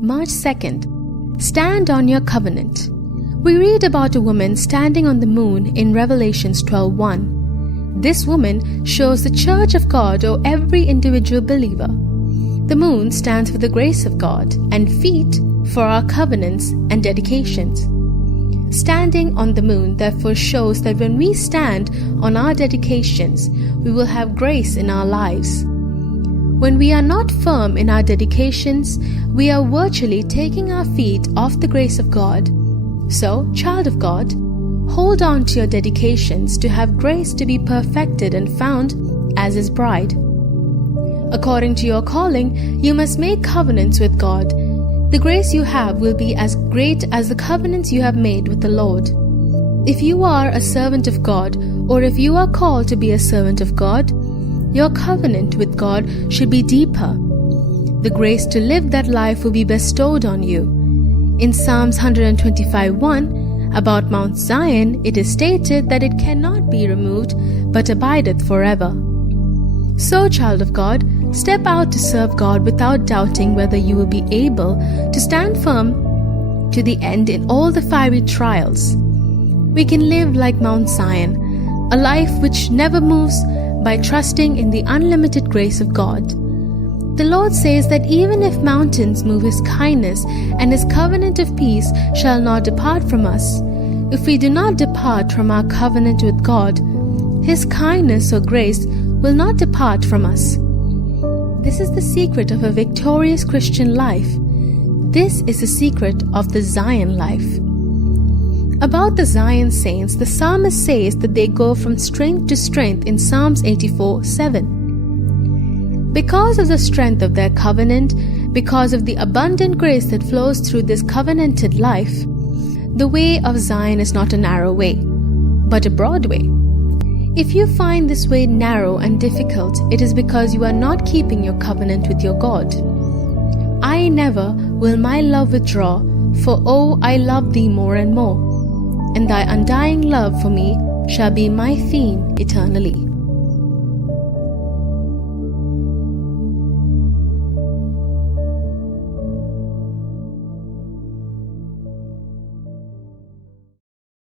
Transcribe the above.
March 2nd. Stand on your covenant. We read about a woman standing on the moon in Revelations 12:1. This woman shows the church of God or every individual believer. The moon stands for the grace of God and feet for our covenants and dedications. Standing on the moon therefore shows that when we stand on our dedications, we will have grace in our lives. When we are not firm in our dedications, we are virtually taking our feet off the grace of God. So, child of God, hold on to your dedications to have grace to be perfected and found as His bride. According to your calling, you must make covenants with God. The grace you have will be as great as the covenants you have made with the Lord. If you are a servant of God, or if you are called to be a servant of God, your covenant with God should be deeper. The grace to live that life will be bestowed on you. In Psalms 125:1, about Mount Zion, it is stated that it cannot be removed, but abideth forever. So, child of God, step out to serve God without doubting whether you will be able to stand firm to the end in all the fiery trials. We can live like Mount Zion, a life which never moves, by trusting in the unlimited grace of God. The Lord says that even if mountains move, His kindness and His covenant of peace shall not depart from us. If we do not depart from our covenant with God, His kindness or grace will not depart from us. This is the secret of a victorious Christian life. This is the secret of the Zion life. About the Zion saints, the psalmist says that they go from strength to strength in Psalms 84:7. Because of the strength of their covenant, because of the abundant grace that flows through this covenanted life, the way of Zion is not a narrow way, but a broad way. If you find this way narrow and difficult, it is because you are not keeping your covenant with your God. I never will my love withdraw, for oh, I love thee more and more, and thy undying love for me shall be my theme eternally.